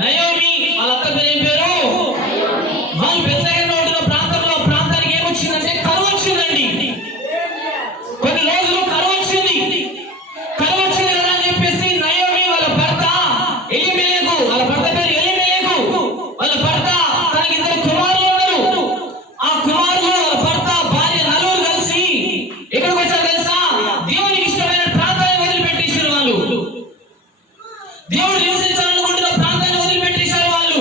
Naomi వాళ్ళ అత్త పేరు ఏం పేరు? వాళ్ళు బెత్లెహేములో ఉంటున్న ప్రాంతానికి ఏమొచ్చిందంటే కరువు వచ్చిందండి. కొన్ని రోజులు కరువు వచ్చింది కదా అని చెప్పేసి నయోమి వాళ్ళ భర్త ఎలీమెలెకు, వాళ్ళ భర్త పేరు ఎలీమెలెకు, వాళ్ళ భర్త తనకి 2 కుమారులు ఉన్నారు. ఆ కుమారులు వాళ్ళ భర్త భార్య నలుగురు కలిసి ఎక్కడికి వచ్చారు తెలుసా? దేవునికి ఇష్టమైన ప్రాంతాన్ని వదిలిపెట్టేశారు వాళ్ళు. దేవుడు నివసించాలనుకుంటున్న ప్రాంతాన్ని వదిలిపెట్టేశారు వాళ్ళు.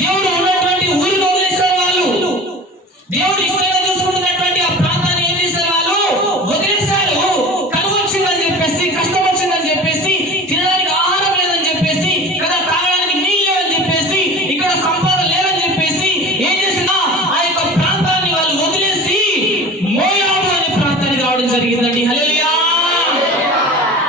దేవుడు ఉన్నటువంటి ఊరిని వదిలేశారు వాళ్ళు. దేవుడు ఇష్టంగా చూసుకుంటున్నటువంటి ఆ ప్రాంతాన్ని ఏం చేశారు? వాళ్ళు వదిలేశారు. కరువు వచ్చిందని చెప్పేసి, కష్టం వచ్చిందని చెప్పేసి, తినడానికి ఆహారం లేదని చెప్పేసి, కదా తాగడానికి నీళ్ళు లేదని చెప్పేసి, ఇక్కడ సంపాదన లేదని చెప్పేసి ఏం చేసినా ఆ యొక్క ప్రాంతాన్ని వాళ్ళు వదిలేసి మోయాబు అనే ప్రాంతానికి రావడం జరిగిందండి. హల్లెలూయా.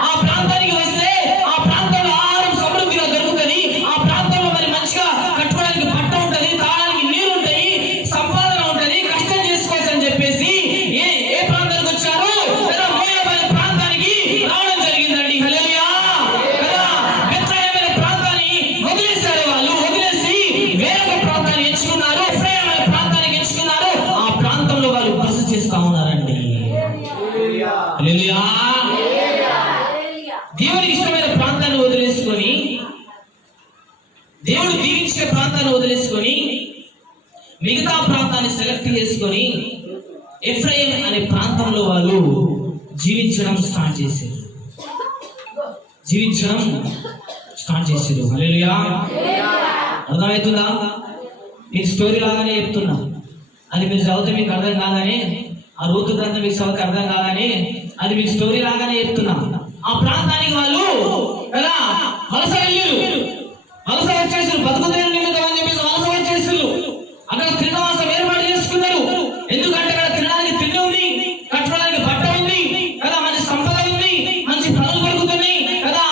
ఆ ప్రాంతానికి వస్తే ఆ ప్రాంతంలో ఆహారం సమృద్ధిగా దొరుకుతుంది. ఆ ప్రాంతంలో మరి మంచిగా కట్టుకోవడానికి బట్ట ఉంటుంది, తాగడానికి నీరు ఉంటాయి, సంపాదన ఉంటుంది, కష్టం చేసుకోవచ్చు అని చెప్పేసి ఏ ప్రాంతానికి వచ్చారు? కదా మోయాబు అనే ప్రాంతానికి రావడం జరిగిందండి. హల్లెలూయా. కదా బెత్లెహేము అనే ప్రాంతాన్ని వదిలేశారు వాళ్ళు. వదిలేసి వేరొక ప్రాంతాన్ని ఎంచుకున్నారు. ఎఫ్రాయిం అనే ప్రాంతానికి ఎంచుకున్నారు. ఆ ప్రాంతంలో వాళ్ళు బస చేస్తా ఉన్నారండి. హల్లెలూయా. దేవునికి ఇష్టమైన ప్రాంతాన్ని వదిలేసుకొని, దేవుడు దీవించే ప్రాంతాన్ని వదిలేసుకొని మిగతా ప్రాంతాన్ని సెలెక్ట్ చేసుకొని ఎఫ్రాయిం అనే ప్రాంతంలో వాళ్ళు జీవించడం స్టార్ట్ చేశారు. హల్లెలూయా. అర్థమవుతుందా? మీకు స్టోరీ లాగానే చెప్తున్నా. అది మీరు చదివితే మీకు అర్థం కాగానే, ఆ రూతు గ్రంథం మీకు చదివితే అర్థం కాగానే అది మీకు స్టోరీ లాగానే చెప్తున్నా. ఆ ప్రాంతానికి వాళ్ళు కదా వలస వచ్చేసారు. బతుకుదేరు నిమిత్తం అని చెప్పేసి వలస వచ్చేసారు. అక్కడ తిన్నవాసం ఏర్పాటు చేసుకున్నారు. ఎందుకంటే అక్కడ తినడానికి తిండి ఉంది, కట్టుకోవడానికి బట్ట ఉంది కదా, మంచి సంపద ఉంది, మంచి పనులు దొరుకుతున్నాయి కదా.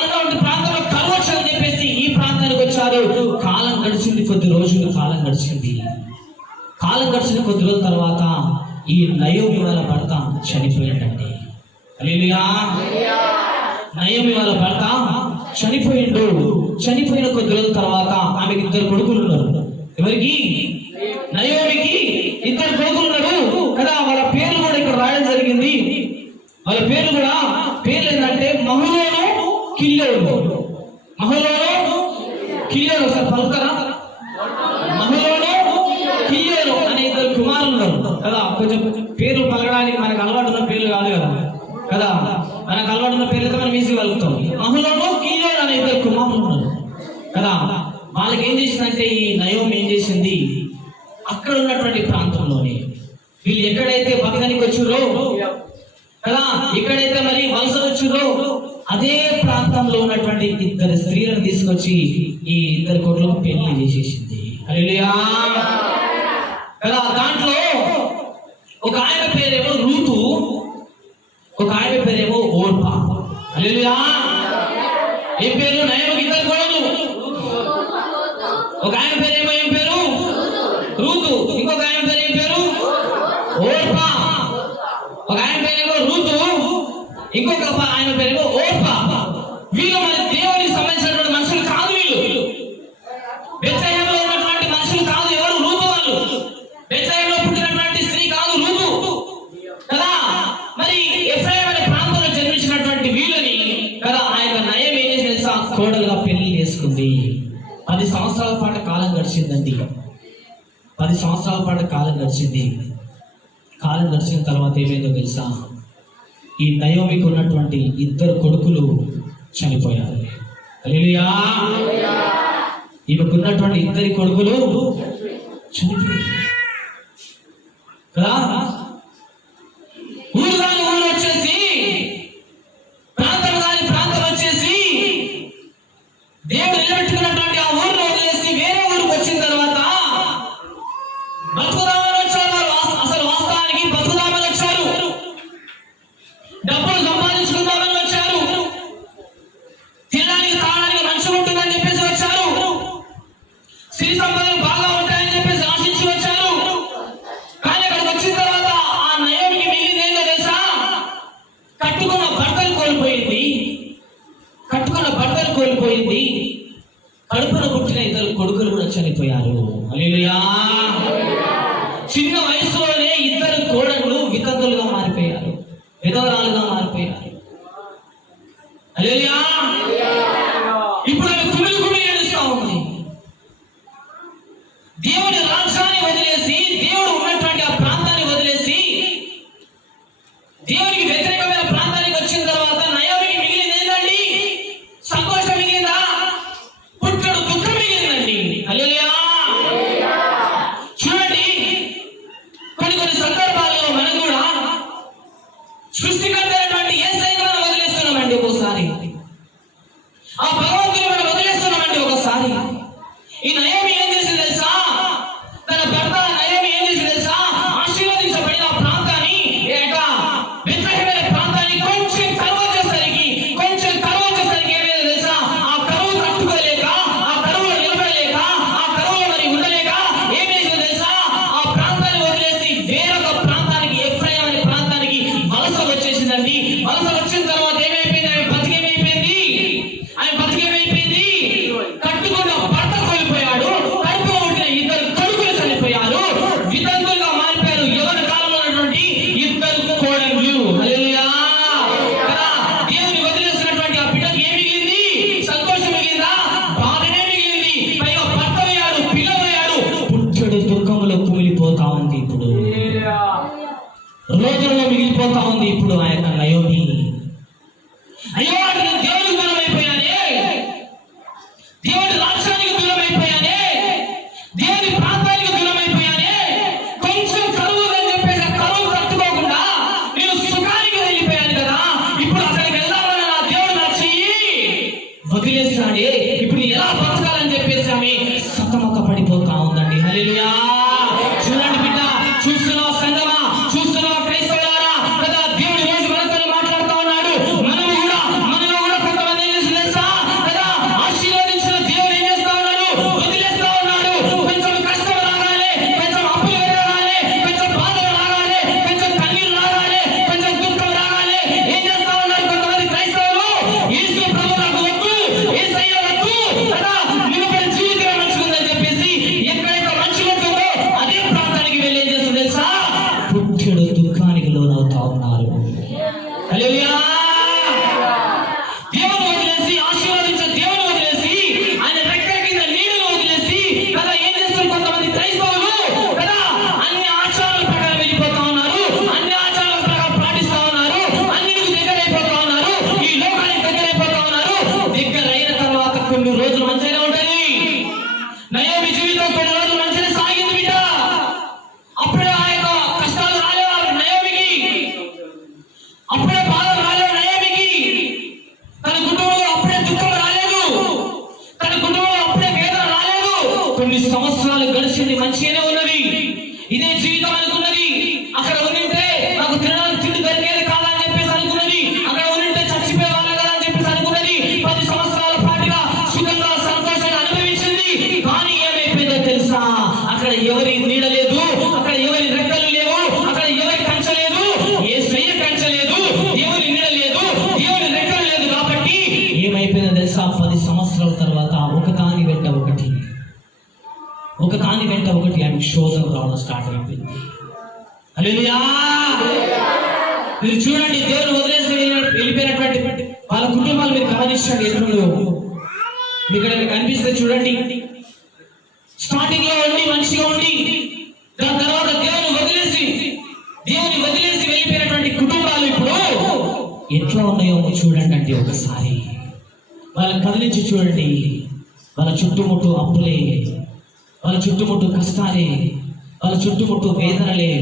అలాంటి ప్రాంతంలో కరువు వచ్చని చెప్పేసి ఈ ప్రాంతానికి వచ్చారు. కాలం గడిచింది, కొద్ది రోజుల కాలం గడిచింది. కొద్ది రోజుల తర్వాత ఈ నయోమి వాళ్ళ భర్త చనిపోయాడండి. హల్లెలూయా. నయోమి వాళ్ళ భర్త చనిపోయిన కొద్ది రోజుల తర్వాత ఆమెకి 2 కొడుకులు ఉన్నారు. ఎవరికి? నయోమికి 2 కొడుకులు ఉన్నారు కదా. వాళ్ళ పేర్లు కూడా ఇక్కడ రాయడం జరిగింది. వాళ్ళ పేర్లు ఏంటంటే మహలోను, కిల్యోను. ఒకసారి పలుకుతారా? మహలోను, కిల్యోను అనే 2 కుమారులు ఉన్నారు కదా. కొంచెం పేర్లు పలకడానికి మనకు అలవాటు ఉన్న పేర్లు కాదు కదా. మనకు అలవాటు ఉన్న పేర్లతో మనం ఈజీ కలుగుతాం. మహలోను, కిల్యోను అనే 2 కుమారులు ఉన్నారు కదా. వాళ్ళకి ఏం చేసిందంటే ఈ నయోమి ఏం చేసింది, అక్కడ ఉన్నటువంటి ప్రాంతంలోనే వీళ్ళు ఎక్కడైతే బతకనికి వచ్చారో కదా, ఎక్కడైతే మరి వలస వచ్చారో అదే ప్రాంతంలో ఉన్నటువంటి 2 స్త్రీలను తీసుకొచ్చి ఈ 2 కొడుకులకు పెళ్లి చేసేసింది. హల్లెలూయా. కదా దాంట్లో ఒక ఆయన పేరేమో రూతు, ఒక ఆయన పేరేమో ఓర్పా. హల్లెలూయా. ఏం పేరు? నయోమికి 2 కొడుకులు. ఒక ఆయన పేరేమో ఏం పేరు? రూతు. ఇంకొక ఆయన పేరు ఏం పేరు? ఓర్పా. ఒక ఆయన పేరేమో రూతు, ఇంకొక ఆయన పేరేమో ఓర్పా. వీళ్ళు మరి దేవునికి సంబంధించినటువంటి మనుషులు కాదు. వీళ్ళు బెత్లెహేములో ఉన్నటువంటి మనుషులు కాదు. ఎవరు? రూతు వాళ్ళు. బెత్లెహేములో పుట్టినటువంటి స్త్రీ కాదు రూతు కదా. మరి ఎఫ్రాయిం అనే ప్రాంతంలో జన్మించినటువంటి వీళ్ళని కదా ఆ యొక్క నయోమి ఏం చేసి తెలుసా, కోడలుగా పెళ్లి చేసుకుంది. 10 సంవత్సరాల పాటు కాలం గడిచిందండి. 10 సంవత్సరాల పాటు కాలం గడిచిన తర్వాత ఏమైందో తెలుసా, ఈ నయోమికి ఉన్నటువంటి 2 కొడుకులు చనిపోయారు. హల్లెలూయా. ఈమెకున్నటువంటి 2 కొడుకులు చనిపోయారు కదా. ఊరు వచ్చేసి, ప్రాంతం వచ్చేసి దేవుడు నిలబెట్టుకున్నటువంటి ఆ ఊరిని వదిలేసి వేరే ఊరికి వచ్చిన తర్వాత బతుకుదామని వచ్చారు. అసలు వాస్తవానికి బతుకుదామని వచ్చారు, డబ్బులు సంపాదించుకుందామని వచ్చారు, తినడానికి తాగడానికి మంచిగా ఉంటుందని చెప్పేసి వచ్చారు, సిరి సంపదలు బాగా ఉంటాయని చెప్పేసి ఆశించి వచ్చారు. కానీ అక్కడికి వచ్చిన తర్వాత ఆ నయోమికి మిగిలింది ఏంటో తెలుసా, కట్టుకున్న బట్టలు కోల్పోయింది. కడుపున పుట్టిన ఇద్దరు కొడుకులు కూడా చనిపోయారు. హల్లెలూయా. చిన్న వయసులోనే ఇద్దరు కోడళ్ళు వితంతులుగా మారిపోయారు, విధవరాలుగా మారిపోయారు. హల్లెలూయా. ఇప్పుడు ఆమె కుమిలి కుమిలి ఏడుస్తా ఉంది. దేవుడి రాజ్యాన్ని వదిలేసి, దేవుడు ఉన్నటువంటి ఆ ప్రాంతాన్ని వదిలేసి దేవునికి వ్యతిరేకమైన ప్రాంతానికి వచ్చిన తర్వాత నయోమికి మిగిలింది ఏంటండి? సంతోషం మిగిలిందా? పుట్టడు దుఃఖం మిగిలిందండి. హల్లెలూయా. చూడండి, కొన్ని సందర్భాల్లో మనం కూడా సృష్టికర్త అయినటువంటి యేసయ్యను మనం వదిలేస్తున్నామండి. ఒకసారి ఆ భగవంతుని మనం వదిలేస్తున్నామండి. ఒకసారి ఈ నయోమి ఏం చేసింది తెలుసా? తన భర్త నయోమి ఏం చేసింది తెలుసా? ఆశీర్వదించబడిన ప్రాంతాన్ని, వ్యతిరేకమైన ప్రాంతాన్ని కొంచెం కరువు వచ్చేసరికి ఏమైంది తెలుసా? ఆ కరువు తట్టుకోలేక, ఆ కరువులో నిలబడలేక, ఆ కరువులో మరి ఉండలేక ఏం చేసింది తెలుసా? ఆ ప్రాంతాన్ని వదిలేసి వేరొక ప్రాంతానికి, ఎఫ్రాయిం అనే ప్రాంతానికి వలస వచ్చేసిందండి. వలస వచ్చిన తర్వాత ఏమైపోయింది? ఆమె బతికేమైపోయింది? కట్టుకున్న భర్త కోల్పోయాడు, కడుపులో ఉండిన ఇద్దరు కొడుకులు చనిపోయారు, వితంతులుగా మారిపోయారు. ఎవరి కాలంలో ఉన్నటువంటి ఇద్దరు కోడళ్ళు. హల్లెలూయా. కదా, దేవుని వదిలేసినటువంటి ఆ బిడ్డకి ఏం మిగిలింది? సంతోషం మిగిలిందా? బాధనే మిగిలింది. పైగా భర్త పోయాడు, పిల్ల పోయాడు. పుట్టెడు దుఃఖంలో కుమిలిపోతా ఉంది. ఇప్పుడు రోజుల్లో మిగిలిపోతా ఉంది. ఇప్పుడు ఆ యొక్క నయోమి, అయ్యో నేను దేవుడికి దూరం అయిపోయానే, దేవుడి రాజ్యానికి దూరం అయిపోయానే, దేవుడి ప్రాంతానికి దూరం అయిపోయానే, కొంచెం కరువు అని చెప్పేసి కరువు తట్టుకోకుండా నేను సుఖానికి వెళ్ళిపోయాను కదా, ఇప్పుడు అక్కడికి వెళ్దామని నా దేవుడు నా చెయ్యి వదిలేస్తాడే, ఇప్పుడు ఎలా బతకాలని చెప్పేసి ఆమె సతమత పడిపోతా ఉందండి. హల్లెలూయా. చూడండి బిడ్డ, చూస్తున్నావు సంగమా, చూస్తున్నావు క్రైస్తవులారా, కదా దేవుడు రోజు మనతో మాట్లాడుతూ ఉన్నాడు. మనలో కూడా కొంతమంది ఏం చేసి తెలుసా? కదా ఆశీర్వదించిన దేవుడు ఏం చేస్తా ఉన్నాడు? వదిలేస్తా ఉన్నాడు. కొంచెం కష్టం రాగానే, కొంచెం అప్పులు రాగానే, కొంచెం బాధలు రాగానే, కొంచెం కన్నీరు రాగానే, కొంచెం దుఃఖం రాగానే ఏం చేస్తా ఉన్నారు కొంతమంది క్రైస్తవులు? యేసు ప్రభు నాకు వద్దు, యేసయ్య వద్దు, కదా నిలబడి జీవితం మంచిగుందని చెప్పేసి ఎక్కడైతే మంచిగా ఉంటుందో అదే ప్రాంతానికి వెళ్ళి ఏం చేస్తుంది తెలుసా? పుట్టెడు దుఃఖానికి లోనవుతా ఉన్నారు. హల్లెలూయా. దేవుని వదిలేసి, ఆశీర్వదించే దేవుని వదిలేసి, ఆయన రెక్కల కింద నీడను వదిలేసి, కదా ఏం చేస్తారు కొంతమంది క్రైస్తవులు? కదా అన్ని ఆచారాల ప్రకారం వెళ్ళిపోతా ఉన్నారు, అన్ని ఆచారాల ప్రకారం పాటిస్తా ఉన్నారు, అన్నిటికి దగ్గరైపోతా ఉన్నారు, ఈ లోకానికి దగ్గరైపోతా ఉన్నారు. దగ్గర అయిన తర్వాత కొన్ని రోజులు మంచిగా ఉంటుంది. నయోమి జీవితం కొన్ని రోజులు మంచిగా సాగింది బిడ్డ. అప్పుడే ఆ యొక్క కష్టాలు రాలేవారు నయోమికి, అప్పుడే బాధలు రాలేవు నయోమికి, తన కుటుంబంలో అప్పుడే దుఃఖం రాలేదు, తన కుటుంబంలో అప్పుడే వేదన రాలేదు. కొన్ని సంవత్సరాలు గడిచింది, మంచిగానే ఉన్నది, ఇదే జీవితం అనుకున్నది. అక్కడ ఉండింటే నాకు తినడానికి తిండి దొరికేది కాదని చెప్పేసి అనుకున్నది, అక్కడ ఉండింటే చచ్చిపోయే వాళ్ళ కదా అని చెప్పేసి అనుకున్నది. 10 సంవత్సరాల పాటుగా సుఖంగా సంతోషంగా అనుభవించింది. కానీ ఏమైపోయిందో తెలుసా? అక్కడ ఎవరి నీడ లేదు, అక్కడ ఎవరి రెక్కలు లేవు, అక్కడ ఎవరి కంచె లేదు, యేసయ్య కంచె లేదు, దేవుని నీడ లేదు, దేవుని రెక్కలు లేదు. కాబట్టి ఏమైపోయిందో తెలుసా? 10 సంవత్సరాల తర్వాత ఒకదాని వెంట ఒకటి ఆమె శోధన రావడం స్టార్ట్ అయిపోయింది. హల్లెలూయా. మీరు చూడండి, దేవుని వదిలేసి వెళ్ళిపోయినటువంటి వాళ్ళ కుటుంబాలు మీరు గమనించండి. ఎప్పుడు మీకు కనిపిస్తే చూడండి, స్టార్టింగ్ లో ఉండి మంచిగా ఉండి, దాని తర్వాత దేవుని వదిలేసి వెళ్ళిపోయినటువంటి కుటుంబాలు ఇప్పుడు ఎట్లా ఉన్నాయో చూడండి అండి. ఒకసారి వాళ్ళని కదిలించి చూడండి. వాళ్ళ చుట్టుముట్టు అప్పులే, వాళ్ళ చుట్టుముట్టు కష్టాలే, వాళ్ళ చుట్టుముట్టు వేదనలే,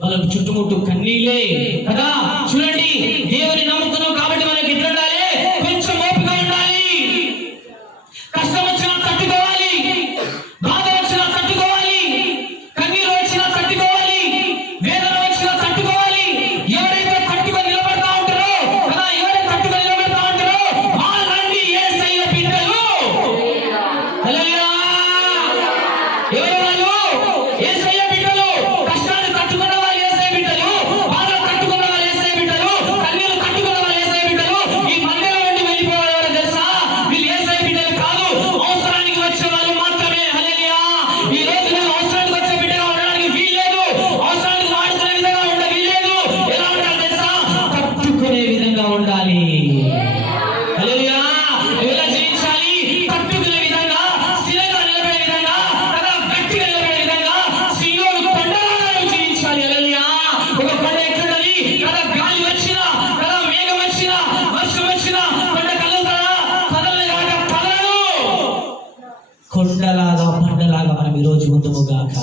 వాళ్ళ చుట్టుముట్టు కన్నీలే కదా. చూడండి, దేవుని నమ్ముకున్నాం కాబట్టి మనకి ఎట్లా ఉండాలి? కొంచెం ఓపిక ఉండాలి. కష్టం వచ్చినా తట్టుకోవాలి, బాధ వచ్చినా తట్టుకోవాలి, కన్నీరు వచ్చినా తట్టుకోవాలి, వేదన వచ్చినా తట్టుకోవాలి. ఎవరైతే తట్టుకొని నిలబడతా ఉంటారో కదా, ఎవరైతే తట్టుకొని నిలబడతా ఉంటారో వాళ్ళండి యేసయ్య బిడ్డలు. హల్లెలూయా. ఎవరు వాళ్ళు? యేసయ్య బిడ్డలు. కష్టాన్ని తట్టుకున్న వాళ్ళు యేసయ్య బిడ్డలు, బాధలు తట్టుకున్న వాళ్ళు యేసయ్య బిడ్డలు, కన్నీరు తట్టుకున్న వాళ్ళు యేసయ్య బిడ్డలు. వచ్చినా కొండ కదులుతాడా? కదలని కాక కదలడు. కొండలాగా బండలాగా మనం ఈరోజు ముందుగాక.